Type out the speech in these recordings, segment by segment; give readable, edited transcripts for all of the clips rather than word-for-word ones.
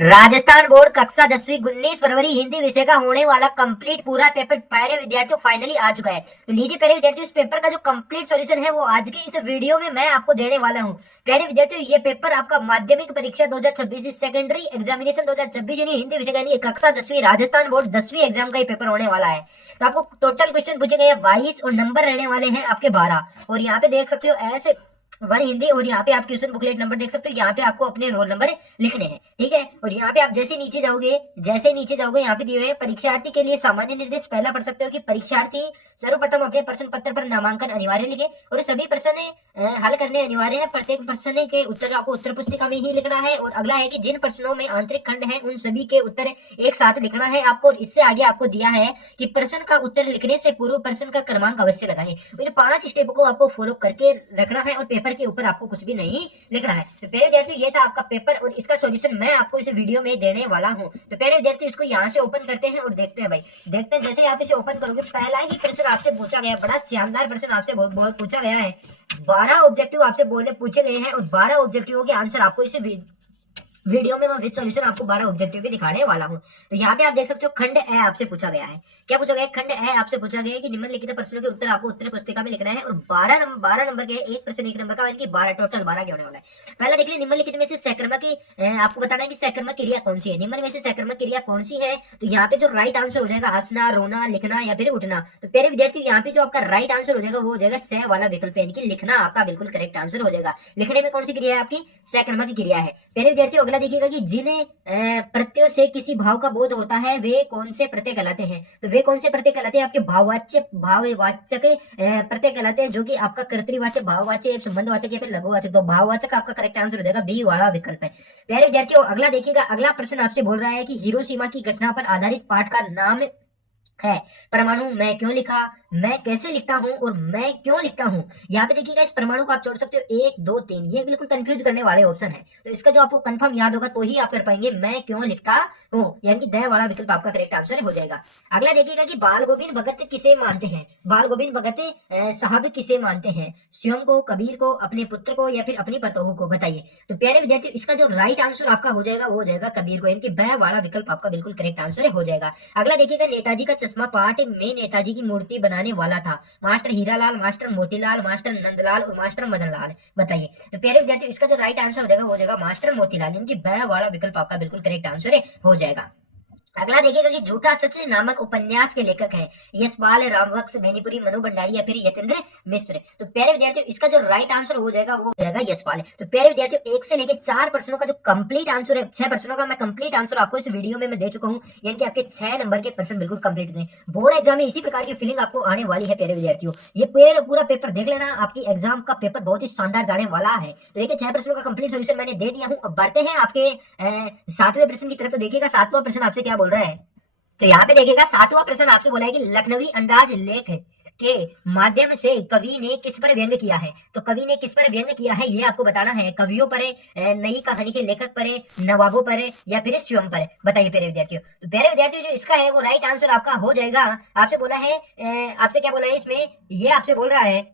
Rajasthan board कक्षा 10वीं 19 फरवरी हिंदी विषय का होने वाला कंप्लीट पूरा पेपर प्यारे विद्यार्थियों फाइनली आ चुका है। तो लीजिए प्यारे विद्यार्थियों, इस पेपर का जो कंप्लीट सॉल्यूशन है वो आज के इस वीडियो में मैं आपको देने वाला हूँ। प्यारे विद्यार्थियों, ये पेपर आपका माध्यमिक परीक्षा 2026 सेकेंडरी एग्जामिनेशन 2026 यानी हिंदी विषय यानी कक्षा 10वीं राजस्थान बोर्ड 10वीं एग्जाम का ये पेपर होने वाला है। तो आपको टोटल क्वेश्चन पूछे गए 22 और नंबर रहने वाले हैं आपके 12। और यहाँ पे देख सकते हो ऐसे वन हिंदी, और यहाँ पे आप क्वेश्चन बुकलेट नंबर देख सकते हो। यहाँ पे आपको अपने रोल नंबर लिखने हैं, ठीक है। और यहाँ पे आप जैसे नीचे जाओगे यहाँ पे दिए हुए हैं परीक्षार्थी के लिए सामान्य निर्देश। पहला पढ़ सकते हो कि परीक्षार्थी सर्वप्रथम अपने प्रश्न पत्र पर नामांकन अनिवार्य लिखे और सभी प्रश्न हल करने अनिवार्य है। प्रत्येक प्रश्न के उत्तर आपको उत्तर पुस्तिका में ही लिखना है। और अगला है कि जिन प्रश्नों में आंतरिक खंड है उन सभी के उत्तर एक साथ लिखना है आपको। और इससे आगे आपको दिया है कि प्रश्न का उत्तर लिखने से पूर्व प्रश्न का क्रमांक अवश्य लगाएं। इन 5 स्टेप को आपको फॉलो करके रखना है और पेपर के ऊपर आपको कुछ भी नहीं लिखना है। तो प्यारे विद्यार्थियों, ये था आपका पेपर और इसका सॉल्यूशन मैं आपको इस वीडियो में देने वाला हूँ। तो प्यारे विद्यार्थियों, इसको यहाँ से ओपन करते हैं और देखते हैं भाई। देखते हैं जैसे आप इसे ओपन करोगे, पहला ही प्रश्न आपसे पूछा गया, बड़ा शानदार प्रश्न आपसे बहुत पूछा गया है। 12 ऑब्जेक्टिव आपसे पूछे गए हैं और 12 ऑब्जेक्टिवों के आंसर आपको इस वीडियो में मैं विद सॉल्यूशन आपको 12 ऑब्जेक्टिव के दिखाने वाला हूं। तो यहाँ पे आप देख सकते हो खंड ए आपसे पूछा गया है। क्या पूछा गया है? खंड ए आपसे पूछा गया है कि निम्नलिखित प्रश्नों के उत्तर आपको उत्तर पुस्तिका में लिखना है। और 12 नंबर के एक प्रश्न 1 नंबर का, यानी कि 12 टोटल 12 के होने वाला है। पहला देख लीजिए, निम्नलिखित में से सक्रमक की आपको बताना है कि सक्रमक क्रिया कौन सी है। निम्न में से सक्रमक क्रिया कौन सी है? तो यहाँ पे जो राइट आंसर हो जाएगा हंसना, रोना, लिखना या फिर उठना। तो प्यारे विद्यार्थियों, यहाँ पे जो आपका राइट आंसर हो जाएगा वो हो जाएगा स वाला विकल्प, यानी कि लिखना आपका बिल्कुल करेक्ट आंसर हो जाएगा। लिखने में कौन सी क्रिया है? आपकी सक्रमक क्रिया है। प्यारे विद्यार्थियों, अगला देखिएगा कि जिन्हें प्रत्ययों से किसी भाव का बोध होता है वे कौन से प्रत्यय कहलाते हैं। तो वे कौन से प्रत्यय कहलाते हैं? आपके भाववाचक प्रत्यय कहलाते हैं, जो कि आपका कर्तृवाचक, भाववाचक, संबंधवाचक या फिर लघुवाचक। तो भाववाचक आपका करेक्ट आंसर हो जाएगा, बी वाला विकल्प है। प्यारे विद्यार्थियों, अगला देखिएगा, अगला प्रश्न आपसे बोल रहा है कि हिरोशिमा की घटना पर आधारित पाठ का नाम है। परमाणु मैं क्यों लिखा, मैं कैसे लिखता हूं और मैं क्यों लिखता हूं। यहाँ पे देखिएगा, इस परमाणु को आप जोड़ सकते हो 1 2 3। ये बिल्कुल कंफ्यूज करने वाले ऑप्शन है, तो इसका जो आपको कंफर्म याद होगा तो ही आप कर पाएंगे। मैं क्यों लिखता हूं, यानी कि द वाला विकल्प आपका करेक्ट आंसर हो जाएगा। अगला देखिएगा कि बाल गोविंद भगत किसे मानते हैं। बाल गोविंद भगत साहब किसे मानते हैं? स्वयं को, कबीर को, अपने पुत्र को या फिर अपनी पतोहू को? बताइए। तो प्यारे विद्यार्थी, इसका जो राइट आंसर आपका हो जाएगा वो हो जाएगा कबीर को, यानी कि ब वाला विकल्प आपका बिल्कुल करेक्ट आंसर हो जाएगा। अगला देखिएगा, नेताजी का चश्मा पाठ में नेताजी की मूर्ति बनाने वाला था master Hiralal, master Motilal, master Nandlal और मास्टर मदनलाल। बताइए। तो प्यारे विद्यार्थियों, इसका जो राइट आंसर हो जाएगा वो हो जाएगा मास्टर मोतीलाल, यानी कि ब वाला विकल्प आपका बिल्कुल करेक्ट आंसर हो जाएगा। अगला देखिएगा कि झूठा सच नामक उपन्यास के लेखक हैं यशपाल, रामवक्स, बेनीपुरी, मनु भंडारी या फिर यतेंद्र मिश्र। तो प्यारे विद्यार्थियों, इसका जो राइट आंसर हो जाएगा वो हो जाएगा यशपाल। तो प्यारे विद्यार्थियों, 1 से लेकर 4 प्रश्नों का जो कंप्लीट आंसर है, 6 प्रश्नों का मैं कंप्लीट आंसर आपको इस वीडियो में मैं दे चुका हूँ, यानी कि आपके 6 नंबर के प्रश्न बिल्कुल कंप्लीट थे। बोर्ड एग्जाम में इसी प्रकार की फीलिंग आपको आने वाली है। प्यारे विद्यार्थियों, ये पूरा पेपर देख लेना, आपकी एग्जाम का पेपर बहुत ही शानदार जाने वाला है। तो देखिए, 6 प्रश्नों का कंप्लीट सोल्यूशन मैंने दे दिया हूँ। अब बढ़ते हैं आपके 7वें प्रश्न की तरफ। तो देखिएगा 7वां प्रश्न आपसे क्या बोल रहा है। तो यहाँ पे देखिएगा 7वां प्रश्न आपसे बोला है कि लखनवी अंदाज लेख के माध्यम से कवि ने किस पर व्यंग किया है। तो कवि ने किस पर व्यंग किया है ये आपको बताना है। कवियों पर, नई कहानी के लेखक पर, नवाबों पर या फिर स्वयं पर? बताइए प्यारे विद्यार्थियों। तो प्यारे विद्यार्थियों, जो इसका है वो राइट आंसर आपका हो जाएगा। आपसे बोला है, आपसे क्या बोला है इसमें, ये आपसे बोल रहा है।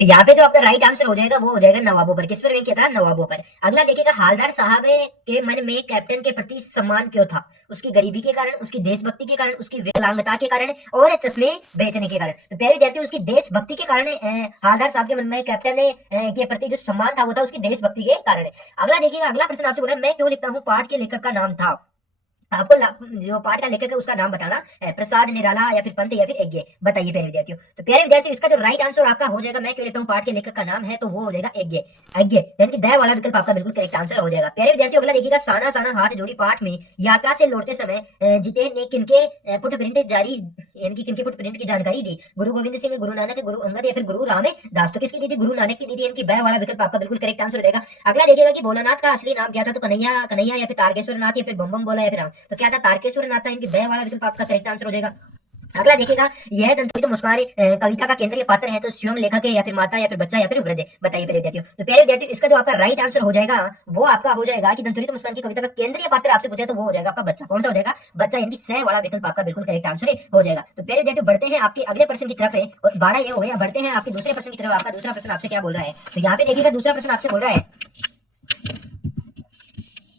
तो यहाँ पे जो आपका राइट आंसर हो जाएगा वो हो जाएगा नवाबों पर। किस पर व्यंग किया था? नवाबों पर। अगला देखिएगा, हालदार साहब के मन में कैप्टन के प्रति सम्मान क्यों था? उसकी गरीबी के कारण, उसकी देशभक्ति के कारण, उसकी विकलांगता के कारण और चश्मे बेचने के कारण। तो प्यारे विद्यार्थी, उसकी देशभक्ति के कारण हालदार साहब के मन में कैप्टन के प्रति जो सम्मान था वो था उसकी देशभक्ति के कारण। अगला देखिएगा, अगला प्रश्न आपसे बोला मैं क्यों लिखता हूँ पाठ के लेखक का नाम था। आपको जो पाठ का लेखक है उसका नाम बताना है, प्रसाद, निराला या फिर पंत या फिर यज्ञ। बताइए प्यारे विद्यार्थियों। तो प्यारे विद्यार्थियों, इसका जो राइट आंसर आपका हो जाएगा, मैं क्यों लेता हूँ पाठ के लेखक का नाम है, तो वो हो जाएगा यज्ञ, यानी कि द वाला विकल्प आपका बिल्कुल करेक्ट आंसर हो जाएगा। प्यारे विद्यार्थियों, अगला देखिएगा, साना साना हाथ जोड़ी पाठ में यात्रा से लौटते समय जितेन ने किनके फुटप्रिंट जारी, यानी कि किनके फुटप्रिंट की जानकारी दी? गुरु गोविंद सिंह, गुरु नानक, गुरु अंगद या फिर गुरु रामदास। तो किसकी दी थी? गुरु नानक की दी थी, यानी कि ब वाला विकल्प आपका बिल्कुल करेक्ट आंसर हो जाएगा। अगला देखिएगा कि भोलानाथ का असली नाम क्या था। तो कन्हैया या फिर तारकेश्वर नाथ या फिर बम बम बोला या फिर राम। तो क्या था? तारकेश्वर नाथ था, इनकी ब वाला विकल्प आपका करेक्ट आंसर हो जाएगा। अगला देखिएगा, यह दंतों तो मुस्कुराए कविता का केंद्रीय पात्र है। तो स्वयं लेखक है या फिर माता या फिर बच्चा या फिर वृद्ध? बताइए प्यारे विद्यार्थियों। तो प्यारे विद्यार्थियों, इसका जो आपका राइट आंसर हो जाएगा वो आपका हो जाएगा कि दंतों तो मुस्कान की कविता का केंद्रीय पात्र आपसे पूछा तो वो हो जाएगा आपका बच्चा। कौन सा हो जाएगा? बच्चा, यानी कि स वाला विकल्प आपका बिल्कुल करेक्ट आंसर हो जाएगा। तो प्यारे विद्यार्थियों, बढ़ते हैं आपके अगले प्रश्न की तरफ है, और 12 ये हो गया। बढ़ते हैं आपके दूसरे प्रश्न की तरफ। आपका दूसरा प्रश्न आपसे क्या बोल रहा है। तो यहाँ पे देखिएगा, दूसरा प्रश्न आपसे बोल रहा है,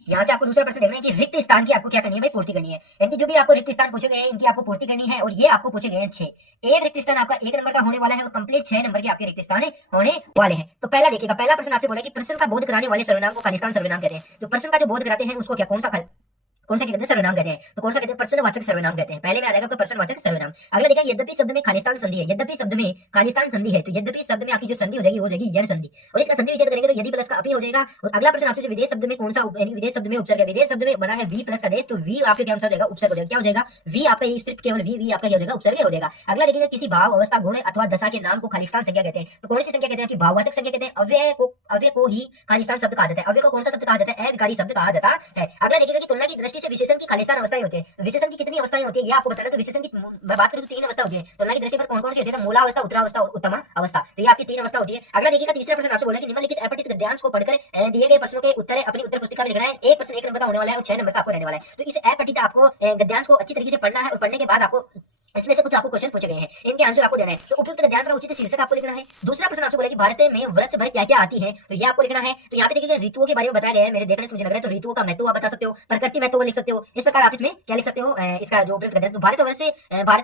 यहाँ से आपको दूसरा प्रश्न देखना है कि रिक्त स्थान की आपको क्या करनी है भाई, पूर्ति करनी है। यानी जो भी आपको रिक्त स्थान पूछे गए हैं इनकी आपको पूर्ति करनी है, और ये आपको पूछे गए हैं 6। एक रिक्त स्थान आपका 1 नंबर का होने वाला है और कंप्लीट 6 नंबर के आपके रिक्त स्थान होने वाले हैं। तो पहला देखिएगा, पहला प्रश्न आपसे बोला कि प्रश्न का बोध कराने वाले सर्वनाम को खालिस्तान सर्वनाम कहते हैं। जो प्रश्न का जो बोध कराते हैं उसको क्या, कौन सा कहते हैं, सर्वनाम कहते हैं। तो कौन सा कहते हैं, प्रश्नवाचक सर्वनाम कहते हैं। पहले में आ जाएगा आपका प्रश्नवाचक सर्वनाम। अगला देखिए, यद्यपि शब्द में खालिस्तान संधि है, यद्यपि शब्द में खालिस्तान संधि है, तो यद्यपि शब्द में आपकी जो संधि हो जाएगी वो हो जाएगी यण संधि, और इसका संधि विच्छेद करेंगे तो यदि प्लस का अपि हो जाएगा। और अगला प्रश्न आपसे जो विदेश शब्द में कौन सा यानी विदेश शब्द में उपसर्ग है, विदेश शब्द में बना है वी प्लस का देश, तो वी आपके क्या अनुसार हो जाएगा, उपसर्ग हो जाएगा। क्या हो जाएगा, वी आपका ये सिर्फ केवल वी आपका क्या हो जाएगा, उपसर्ग हो जाएगा। अगला देखिएगा, किसी भाव अवस्था गुण अथवा दशा के नाम को खालिस्तान संज्ञा कहते हैं। तो कौन सी संज्ञा कहते हैं कि भाववाचक संज्ञा कहते हैं। अव्यय को ही खालिस्तान शब्द कहा जाता है। अव्यय को कौन सा शब्द कहा जाता है, अविकारी शब्द कहा जाता है। अगला देखिएगा कि तुलना की दृष्टि से विशेषण की खालिस्तान अवस्थाएं होती है। विशेषण की कितनी अवस्थाएं होती है ये आपको बताना है। तो विशेषण की बात करें तो 3 अवस्था होती है। तुलना की दृष्टि पर कौन कौन सी होती है, मूलावस्था, उत्तरावस्था और उत्तम अवस्था। तो ये आपकी 3 अवस्था होती है। अगला देखिएगा, तीसरा प्रश्न आपसे बोला कि निम्नलिखित अपठित गद्यांश को पढ़कर दिए गए प्रश्नों के उत्तर अपनी उत्तर पुस्तिका में लिखना है। एक प्रश्न 1 नंबर का होने वाला है और 6 नंबर का आपको रहने वाला है। तो इस अपठित आपको गद्यांश को अच्छी तरीके से पढ़ना है, और पढ़ने के बाद आपको इसमें से कुछ आपको क्वेश्चन पूछे गए हैं, इनके आंसर आपको देना है। तो उपयुक्त गद्यांश का उचित शीर्षक आपको लिखना है। दूसरा प्रश्न आपसे बोला कि भारत में वर्ष भर क्या क्या आती है, तो ये आपको लिखना है। तो यहाँ पे देखिएगा ऋतुओं के बारे में बताया गया है, मेरे देखने से मुझे लग रहा है। तो ऋतुओं का महत्व आप बता सकते हो, प्रकृति महत्व लिख सकते हो। इस प्रकार आप इसमें क्या लिख सकते हो, इसका जो उपयुक्त गद्यांश। तो भारत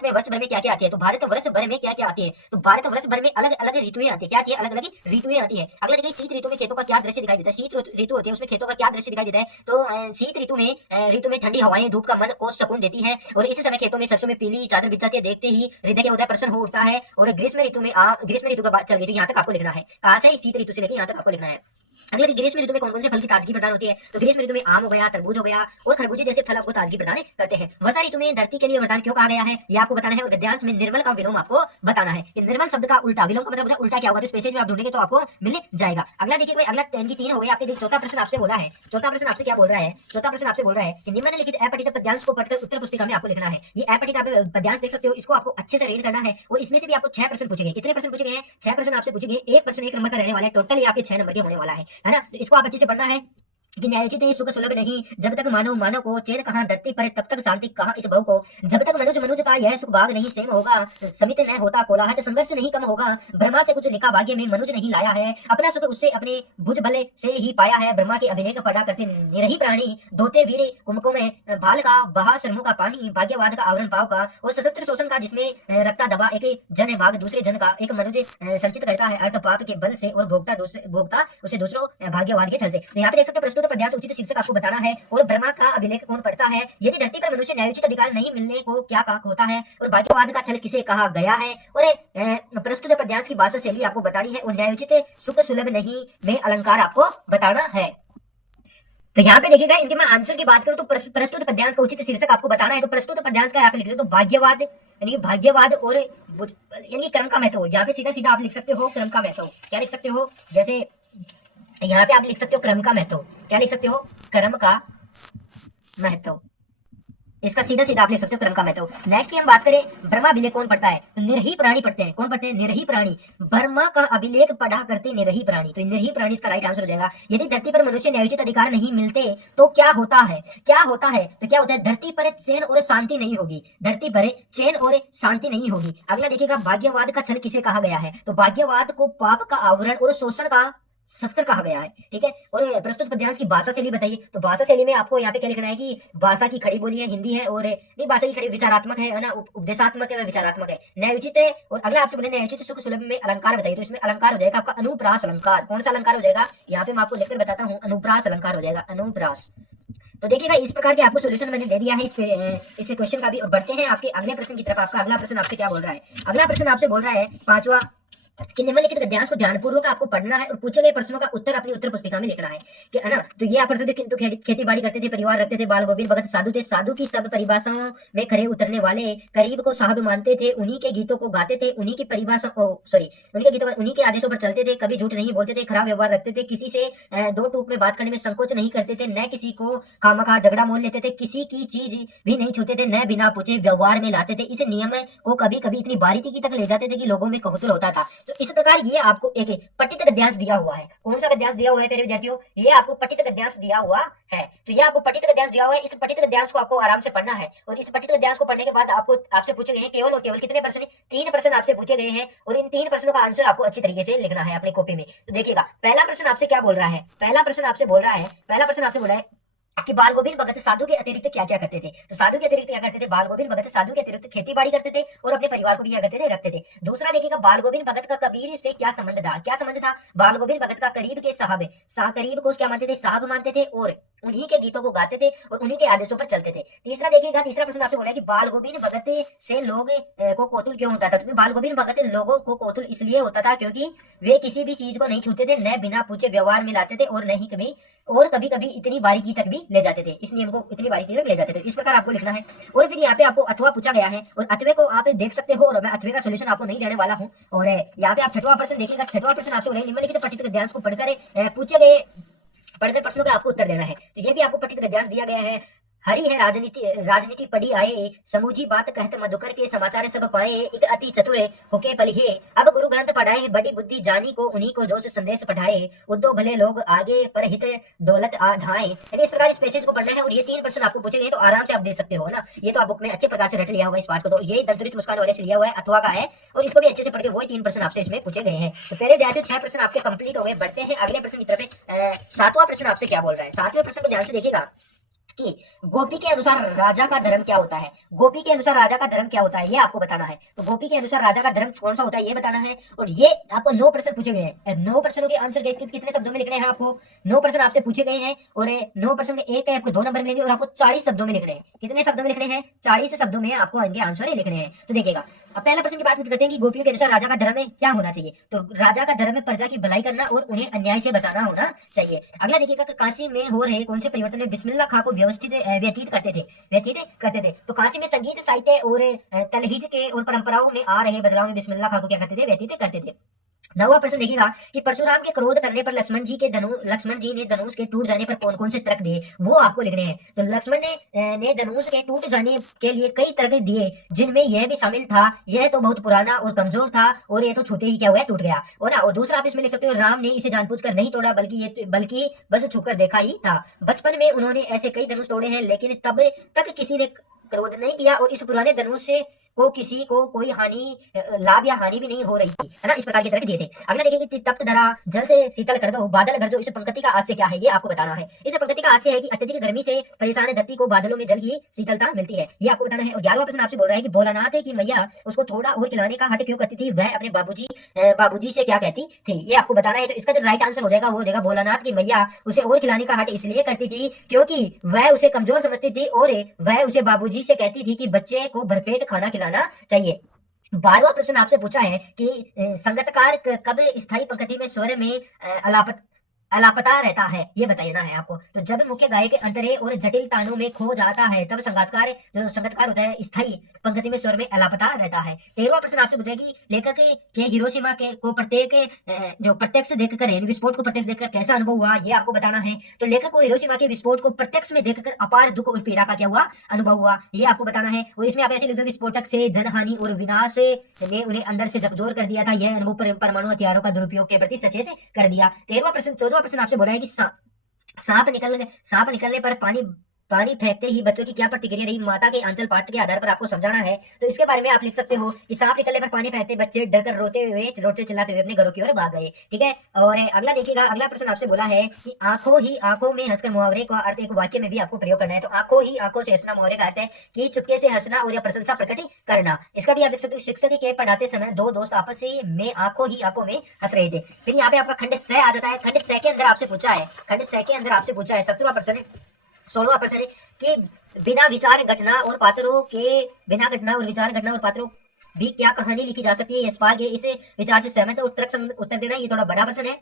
में वर्ष भर में क्या क्या आती है, तो भारत वर्ष भर में क्या क्या आती है, तो भारत वर्ष भर में अलग अलग ऋतुएं आती है। क्या आती है, अलग अलग ऋतुएं आती है। अगला देखिए, शीत ऋतु में खेतों का क्या दृश्य दिखाई देता है। शीत ऋतु होती है उसमें खेतों का क्या दृश्य दिखाई देता है। तो शीत ऋतु में ठंडी हवाएं धूप का मन को सुकून देती है, और इसी समय खेतों में सरसों में पीली चादर बिछाते देखते ही हृदय क्या होता है, प्रसन्न हो उठता है। और ग्रीष्म ऋतु का बात चल गई, तो यहाँ तक आपको लिखना है। कहाँ से, शीत ऋतु से लेकर यहाँ तक आपको लिखना है। अगले ग्रीष्म ऋतु में कौन कौन से फल की ताजगी प्रदान होती है, तो ग्रीष्म ऋतु में आम हो गया, तरबूज हो गया और खरबूजे जैसे फल आपको ताजगी प्रदान करते हैं। वर्षा ऋतु में धरती के लिए वरदान क्यों कहा गया है, ये आपको बताना है। और गद्यांश में निर्मल का विलोम आपको बताना है। निर्मल शब्द का उल्टा, विलोम का मतलब उल्टा क्या होगा, तो पेसेज में आप ढूंढेंगे तो आपको मिल जाएगा। अगला देखिए, अगला 3 हो गई आपके। चौथा प्रश्न आपसे बोला है, चौथा प्रश्न आपसे क्या बोल रहा है, चौथा प्रश्न आपसे बोल रहा है कि निम्नलिखित अपठित पद्यांश को पढ़कर उत्तर पुस्तिका में आपको लिखना है। ये अपठित आप पद्यांश देख सकते हो, इसको आपको अच्छे से रीड करना है, और इसमें से भी आपको 6 प्रश्न पूछे गए। कितने प्रश्न पूछे गए हैं, 6 प्रश्न आपसे पूछे गए। एक प्रश्न 1 नंबर का रहने वाला है, टोटल ये आपके 6 नंबर के होने वाला है ना। तो इसको आप अच्छे से पढ़ना है कि न्यायोचित सुख सुलभ नहीं, जब तक मानव को चैन कहाँ धरती पर, तब तक शांति कहाँ इस भव को। जब तक मनुज का यह सुख भाग नहीं सेम होगा, समित न होता कोलाहल, संघर्ष नहीं कम होगा। ब्रह्मा से कुछ लिखा भाग्य में मनुज नहीं लाया है, अपना सुख उससे अपने भुज बल से ही पाया है। ब्रह्मा के अभिनय पड़ा करते निरही प्राणी, धोते वीर कुमकुम में भाल का, बहा श्रमों का पानी, भाग्यवाद का आवरण पाव का, और सशस्त्र शोषण का जिसमें रखता दबा एक जन भाग दूसरे जन का, एक मनुज संचित करता है अर्थ पाप के बल से, और भोगता उसे दूसरों भाग्यवाद के छल से। यहाँ पे देख सकते हो, प्रस्तुत पद्यांश उचित शीर्षक आपको बताना है। और ब्रह्मा का अभिलेख कौन पढ़ता है, यदि धरती पर मनुष्य न्यायोचित अधिकार नहीं मिलने को क्या होता है, और भाग्यवाद का छल किसे कहा गया है। और प्रस्तुत पद्यांश की भाषा शैली आपको बतानी है, और न्यायोचित सुख सुलभ नहीं में अलंकार आपको बताना है। तो यहाँ पे देखिएगा, इनके मैं आंसर की बात करूं तो प्रस्तुत पद्यांश का उचित शीर्षक आपको बताना है। तो प्रस्तुत पद्यांश का यहाँ पे लिख दो, तो भाग्यवाद यानी भाग्यवाद और यानी क्रम का महत्व। यहाँ पे सीधा सीधा आप लिख सकते हो क्रम का महत्व। क्या लिख सकते हो, जैसे यहाँ पे आप लिख सकते हो क्रम का महत्व। क्या लिख सकते हो, क्रम का महत्व। इसका सीधा सीधा आप लिख सकते हो क्रम का महत्व। नेक्स्ट की हम बात करें, ब्रह्मा अभिलेख कौन पढ़ता है, तो निरही प्राणी पढ़ते हैं। कौन पढ़ते हैं, निरही प्राणी। ब्रह्मा का अभिलेख पढ़ा करते निरही प्राणी, तो निरही प्राणी इसका राइट आंसर हो जाएगा। यदि धरती पर मनुष्य न्यायोचित अधिकार नहीं मिलते तो क्या होता है, क्या होता है, तो क्या होता है, धरती पर चैन और शांति नहीं होगी, धरती पर चैन और शांति नहीं होगी। अगला देखिएगा, भाग्यवाद का छल किसे कहा गया है, तो भाग्यवाद को पाप का आवरण और शोषण का शस्त्र कहा गया है। ठीक है, और प्रस्तुत पद्यांश की भाषा शैली बताइए। तो भाषा शैली में आपको यहाँ पे क्या लिखना है कि भाषा की खड़ी बोली है, हिंदी है, और नहीं भाषा की खड़ी विचारात्मक है ना, उपदेशात्मक है, विचारात्मक है, न्यायोचित है। और अगला आपसे बोले न्यायोचित सुख सुलभ में अलंकार बताइए। तो इसमें अलंकार हो जाएगा आपका अनुप्रास अलंकार। कौन सा अलंकार हो जाएगा, यहाँ पे मैं आपको लिखकर बताता हूँ, अनुप्रास अलंकार हो जाएगा, अनुप्रास। तो देखिएगा, इस प्रकार के आपको सॉल्यूशन मैंने दे दिया है इस क्वेश्चन का भी। और बढ़ते हैं आपके अगले प्रश्न की तरफ। आपका अगला प्रश्न आपसे क्या बोल रहा है, अगला प्रश्न आपसे बोल रहा है 5वां कि निम्नलिखित गद्यांश को ध्यानपूर्वक आपको पढ़ना है, और पूछे गए प्रश्नों का उत्तर अपनी उत्तर पुस्तिका में लिखना है, कि है ना। तो ये आप पढ़ सकते हो, किंतु खेती बाड़ी करते थे, परिवार रखते थे, बाल गोविंद भगत साधु थे, साधु की सब परिभाषाओं में खरे उतरने वाले, करीब को साहब मानते थे, उन्हीं के गीतों को गाते थे, उन्हीं की परिभाषा उन्हीं के आदेशों पर चलते थे, कभी झूठ नहीं बोलते थे, खराब व्यवहार रखते थे, किसी से दो टूक में बात करने में संकोच नहीं करते थे, न किसी को खामखा झगड़ा मोल लेते थे, किसी की चीज भी नहीं छूते थे, न बिना पूछे व्यवहार में लाते थे। इस नियम को कभी कभी इतनी बारीकी तक ले जाते थे कि लोगों में कौतूहल होता था। तो इस प्रकार ये आपको एक पठित गद्यांश दिया हुआ है। कौन सा गद्यांश दिया हुआ है प्यारे विद्यार्थियों, ये आपको पठित गद्यांश दिया हुआ है। तो ये आपको पठित गद्यांश दिया हुआ है, इस पठित गद्यांश को आपको आराम से पढ़ना है। और इस पठित गद्यांश को पढ़ने के बाद आपसे पूछे गए हैं केवल और केवल कितने प्रश्न, 3 प्रश्न आपसे पूछे गए हैं, और इन 3 प्रश्नों का आंसर आपको अच्छी तरीके से लिखना है अपनी कॉपी में। तो देखिएगा, पहला प्रश्न आपसे क्या बोल रहा है, पहला प्रश्न आपसे बोल रहा है कि बाल गोविंद भगत साधु के अतिरिक्त क्या क्या करते थे। तो साधु के अतिरिक्त क्या करते थे, बाल गोविंद भगत साधु के अतिरिक्त खेती बाड़ी करते थे और अपने परिवार को भी क्या करते थे, रखते थे। दूसरा देखिएगा, बाल गोविंद भगत का कबीर से क्या संबंध था, क्या संबंध था, बाल गोविंद भगत का करीब के साहब करीब को क्या मानते थे, साहब मानते थे और उन्हीं के गीतों को गाते थे और उन्हीं के आदेशों पर चलते थे। तीसरा देखिएगा, तीसरा प्रश्न आपसे बोला है कि बाल गोविंद भगत से लोग को कौतूल क्यों होता था। तो बाल गोविंद भगत लोगों को कौतूल इसलिए होता था क्योंकि वे किसी भी चीज को नहीं छूते थे, न बिना पूछे व्यवहार में लाते थे और नहीं कभी और कभी कभी इतनी बारीकी तक भी ले जाते थे, इस नियम को इतनी बारीकी तक ले जाते थे। इस प्रकार आपको लिखना है। और फिर यहाँ पे आपको अथवा पूछा गया है और अथवे को आप देख सकते हो और मैं अथवे का सोल्यूशन आपको नहीं देने वाला हूँ। और यहाँ पे आप छठवां प्रश्न देखिएगा, छठवां प्रश्न आपसे निम्नलिखित पठित गद्यांश को पढ़कर पूछे गए पढ़कर प्रश्नों का आपको उत्तर देना है। तो ये भी आपको पठित गद्यांश दिया गया है। हरी है राजनीति पड़ी आए, समूची बात कहत मधुकर के समाचार सब पाए, एक अति चतुर होके पलिए, अब गुरु ग्रंथ पढ़ाए, बड़ी बुद्धि जानी को उन्हीं को जोश संदेश पढ़ाए, उद्दो भले लोग आगे पर हित दौलत आधाए। यानी इस प्रकार इस पैसेज को पढ़ना है और ये 3 प्रश्न आपको पूछे गए तो आराम से आप दे सकते हो ना। ये तो आप बुक में अच्छे प्रकार से रट लिया होगा इस पार्ट को। तो ये दंतुरित मुस्कान वाले से लिया हुआ है, अथवा का है और इसको भी अच्छे से पढ़ के वही 3 प्रश्न आपसे इसमें पूछे गए हैं। तो पहले विद्यार्थी 6 प्रश्न आपके कंप्लीट हो गए। बढ़ते हैं अगले प्रश्न की तरफ। 7वां प्रश्न आपसे क्या बोल रहा है। 7वें प्रश्न को ध्यान से देखिएगा कि गोपी के अनुसार राजा का धर्म क्या होता है। गोपी के अनुसार राजा का धर्म क्या होता है ये आपको बताना है। तो गोपी के अनुसार राजा का धर्म कौन सा होता है ये बताना है। और ये आपको 9 प्रश्न पूछे गए हैं। 9 प्रश्नों के आंसर कितने शब्दों में लिखने हैं आपको। 9 प्रश्न आपसे पूछे गए हैं और 9 प्रश्न के एक है आपको 2 नंबर मिलेंगे और आपको 40 शब्दों में लिखने हैं। कितने शब्दों में लिखने हैं, 40 शब्दों में आपको इनके आंसर लिखने हैं। तो देखिएगा, अब पहला प्रश्न की बात करते हैं कि गोपियों के अनुसार राजा का धर्म में क्या होना चाहिए। तो राजा का धर्म में प्रजा की भलाई करना और उन्हें अन्याय से बचाना होना चाहिए। अगला देखिएगा कि काशी में हो रहे कौन से परिवर्तन में बिस्मिल्लाह खां को व्यतीत करते थे। तो काशी में संगीत साहित्य और तलहीज के और परंपराओं में आ रहे बदलाव में बिस्मिल्लाह खां को क्या करते थे, व्यतीत करते थे। 9वां प्रश्न देखिएगा कि परशुराम के क्रोध करने पर लक्ष्मण जी ने धनुष के टूट जाने पर कौन कौन से तर्क दिए वो आपको लिखने हैं। तो लक्ष्मण ने धनुष के टूट जाने के लिए कई तर्क दिए जिनमें यह भी शामिल था, यह तो बहुत पुराना और कमजोर था और यह तो छूते ही क्या हुआ, टूट गया। और ना, और दूसरा आप इसमें लिख सकते हो, राम ने इसे जानबूझकर नहीं तोड़ा बल्कि बस छूकर देखा ही था। बचपन में उन्होंने ऐसे कई धनुष तोड़े हैं लेकिन तब तक किसी ने क्रोध नहीं किया और इस पुराने धनुष से को किसी को कोई लाभ या हानि भी नहीं हो रही थी, है ना। इस प्रकार के तर्क दिए थे। अगला देखिए कि तप्त धरा जल से शीतल कर दो, बादल गरजो, इस पंक्ति का आशय क्या है ये आपको बताना है। इस पंक्ति का आशय है कि अत्यधिक गर्मी से परेशान धरती को बादलों में जल की शीतलता मिलती है, ये आपको बताना है। और 11वां प्रश्न आपसे बोल रहा है कि भोलानाथ की मैया उसको थोड़ा और खिलाने का हट क्यों करती थी, वह अपने बाबूजी से क्या कहती थी, ये आपको बताना है। तो इसका जो राइट आंसर हो जाएगा वो हो जाएगा भोलानाथ की मैया उसे और खिलाने का हट इसलिए करती थी क्योंकि वह उसे कमजोर समझती थी और वह उसे बाबूजी से कहती थी कि बच्चे को भरपेट खाना खिलाना चाहिए। 12वां प्रश्न आपसे पूछा है कि संगतकार कब स्थायी पंक्ति में स्वर में अलापता रहता है ये बताना है आपको। तो जब मुख्य गायक अंतरे और जटिल तानों में खो जाता है तब संगतकार होता है स्थायी पंक्ति में स्वर में अलापता रहता है। 13वां प्रश्न आपसे पूछा कि लेखक के हिरोशिमा के को प्रत्यक्ष देखकर विस्फोट को प्रत्यक्ष देखकर कैसा अनुभव हुआ ये आपको बताना है। तो लेखक को हिरोशिमा के विस्फोट को प्रत्यक्ष में देखकर अपार दुख और पीड़ा का क्या हुआ, अनुभव हुआ, ये आपको बताना है। और इसमें आप ऐसे लिखते हो विस्फोटक से जनहानि और विनाश ने उन्हें अंदर से झकझोर कर दिया था, यह अनुभव परमाणु हथियारों का दुरुपयोग के प्रति सचेत कर दिया। 14वां प्रश्न आपसे बोला है कि सांप निकलने पर पानी फेंकते ही बच्चों की क्या प्रतिक्रिया रही, माता के आंचल पाठ के आधार पर आपको समझाना है। तो इसके बारे में आप लिख सकते हो कि सांप निकलने पर पानी फेंकते बच्चे डरकर रोते चिल्लाते हुए अपने घरों की ओर भाग गए, ठीक है। और अगला देखिएगा, अगला प्रश्न आपसे बोला है कि आंखों ही आंखों में हंसकर मुहावरे का अर्थ एक वाक्य में भी आपको प्रयोग करना है। तो आंखों ही आंखों से हंसना मुहावरे का अर्थ है कि चुपके से हंसना और या प्रशंसा प्रकट करना। इसका भी आप लिख सकते हो, शिक्षक के पढ़ाते समय 2 दोस्त आपस में आंखों ही आंखों में हंस रहे थे। फिर यहाँ पे आपका खंड 6 आ जाता है। खंड 6 के अंदर आपसे पूछा है, 17वां प्रश्न 16वां प्रश्न है कि बिना विचार घटना और पात्रों भी क्या कहानी लिखी जा सकती है। यशपाल के इस विचार से सहमत है, उत्तर देना। ये थोड़ा बड़ा प्रश्न है,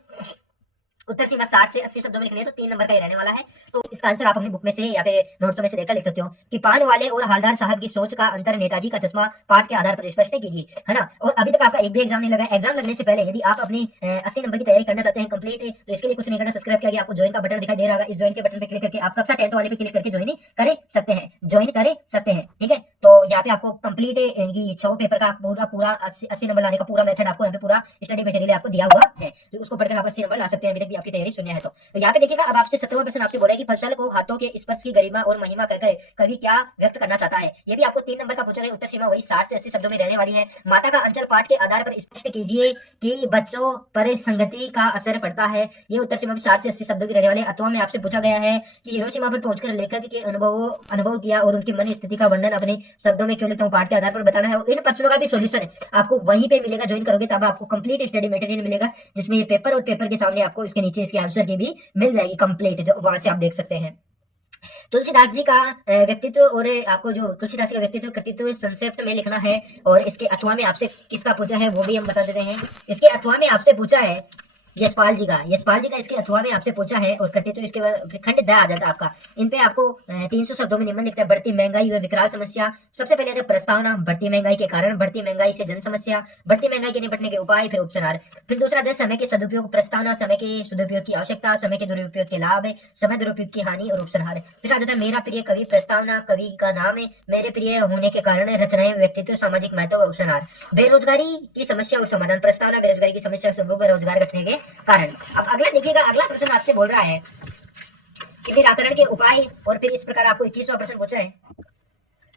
उत्तर सीमा 60 से 80 शब्दों में लिखनी है, तो 3 नंबर का ही रहने वाला है। तो इसका आंसर आप अपनी बुक में से या फिर नोट्स में से देखकर लिख सकते हो कि पान वाले और हालदार साहब की सोच का अंतर नेताजी का चश्मा पाठ के आधार पर स्पष्ट कीजिए, है ना। और अभी तक आपका एक भी एग्जाम नहीं लगा। एग्जाम लगने से पहले यदि आप अपनी 80 नंबर की तैयारी करना चाहते हैं कंप्लीट, तो इसके लिए कुछ नहीं करना, सब्सक्राइब किया गया, आपको ज्वाइन का बटन दिखाई दे रहा है, इस ज्वाइन के बटन पे क्लिक करके आप कक्षा 10 वाले पे क्लिक करके ज्वाइन कर सकते हैं, ठीक है। तो यहाँ पे आपको कंप्लीट यानी 100 पेपर का पूरा पूरा 80 नंबर लाने का पूरा मेथड आपको यहाँ पे पूरा स्टडी मटेरियल आपको दिया हुआ है, तो उसको पढ़कर आप 80 नंबर ला सकते हैं। अभी तक भी आपकी तैयारी शून्य है तो यहाँ पे देखिएगा, अब आपसे 70वां प्रश्न आपसे बोला है कि फसल को हाथों के स्पर्श की गरिमा और महिमा कहकर कवि क्या व्यक्त करना चाहता है। ये भी आपको 3 नंबर का पूछा गया। उत्तर सीमा वही 60 से 80 शब्दों में रहने वाली है। माता का अंचल पाठ के आधार पर स्पष्ट कीजिए कि बच्चों पर संगति का असर पड़ता है। ये उत्तर सीमा में 60 से 80 शब्दों की रहने वाली है। अथवा में आपसे पूछा गया है कि हिरोशिमा पर पहुंचकर लेखक के अनुभव किया और उनकी मन स्थिति का वर्णन अपने शब्दों में क्यों लिखता हूँ पाठ के आधार पर बताना है। इन प्रश्नों का भी सॉल्यूशन आपको वहीं पे मिलेगा, ज्वाइन करोगे तब आपको कंप्लीट स्टडी मटेरियल मिलेगा, जिसमें ये पेपर और पेपर के सामने आपको इसके नीचे इसके आंसर की भी मिल जाएगी कंप्लीट, जो वहां से आप देख सकते हैं। तुलसीदास जी का व्यक्तित्व और आपको जो तुलसीदास का व्यक्तित्व कृतित्व संक्षिप्त में लिखना है। और इसके अथवा में आपसे किसका पूछा है वो भी हम बता देते हैं। इसके अथवा में आपसे पूछा है यशपाल जी का इसके अथवा में आपसे पूछा है। और करते तो इसके बाद खंड द आ जाता है आपका। इन पे आपको 300 शब्दों में निम्न लिखता है। बढ़ती महंगाई व विकराल समस्या। सबसे पहले प्रस्तावना, बढ़ती महंगाई के कारण, बढ़ती महंगाई से जन समस्या, बढ़ती महंगाई के निपटने के उपाय, फिर उपसंहार। फिर दूसरा समय के सदुपयोग, प्रस्तावना, समय के सदुपयोग की आवश्यकता, समय के दुरुपयोग के लाभ, समय दुरुपयोग की हानि और उपसंहार। फिर आ जाता है मेरा प्रिय कवि, प्रस्तावना, कवि का नाम है, मेरे प्रिय होने के कारण, रचनाएं, व्यक्तित्व, सामाजिक महत्व और उपसंहार। बेरोजगारी की समस्या और समाधान, प्रस्तावना, बेरोजगारी की समस्या स्वरूप रोजगार घटने के कारण। अब अगला देखिएगा, अगला प्रश्न आपसे बोल रहा है कि निराकरण के उपाय। और फिर इस प्रकार आपको 21वां प्रश्न पूछा है।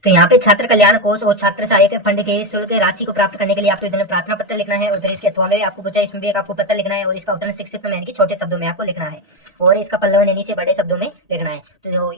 तो यहाँ पे छात्र कल्याण कोष और छात्र सहायक फंड के शुल्क राशि को प्राप्त करने के लिए आपको इधर प्रार्थना पत्र लिखना है। और फिर इसके अथवा में आपको पूछा है, इसमें भी एक आपको पत्र लिखना है और इसका उत्तर संक्षिप्त में यानी कि छोटे शब्दों में आपको लिखना है और इसका पल्लव यानी से बड़े शब्दों में लिखना है। तो